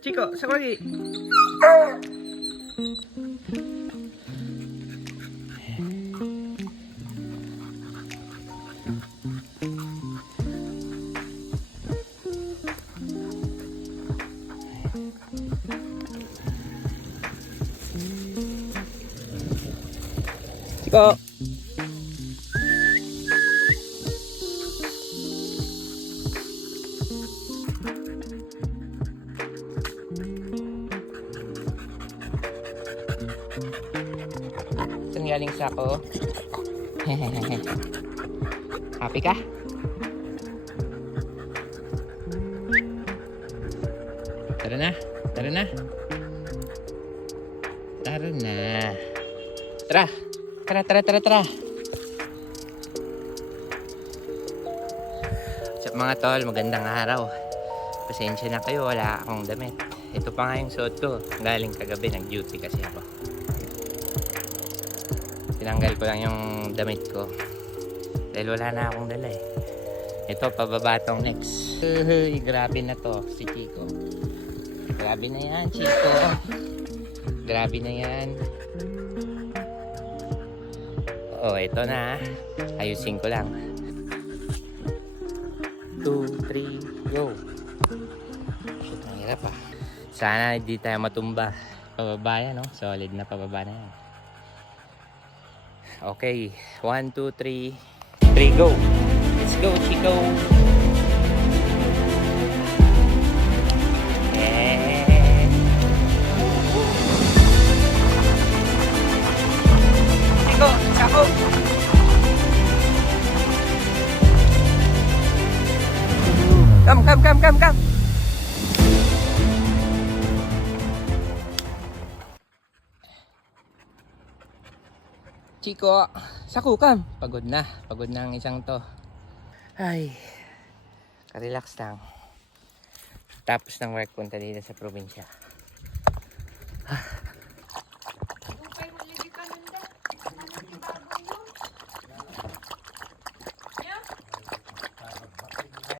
Chico, sa lagi. Chico. Saan galing sa ako? Happy ka? Tara na, tara na. Tara na. Tara, tara, tara, tara, tara. So, mga tol, magandang araw. Pasensya na kayo, wala akong damit. Ito pa nga yung suot ko. Galing kagabi, nag-duty kasi ako. Tinanggal ko lang yung damit ko. Dahil wala na akong dala eh. Ito, pababa tong next. Grabe na to, si Chico. Grabe na yan, Chico. Grabe na yan. Oh, ito na. Ayusin ko lang. 2, 3, go. Shit, mahirap ah. Sana hindi tayo matumba. Pababa yan, no? Solid na pababa na yan. Okay, 1, 2, 3. 3, go. Let's go, Chico. Yeah. Chico, sako. Come. Chico, sako kam. Pagod na ang isang to. Ay, ka-relax lang. Tapos ng work, punta dito sa probinsya.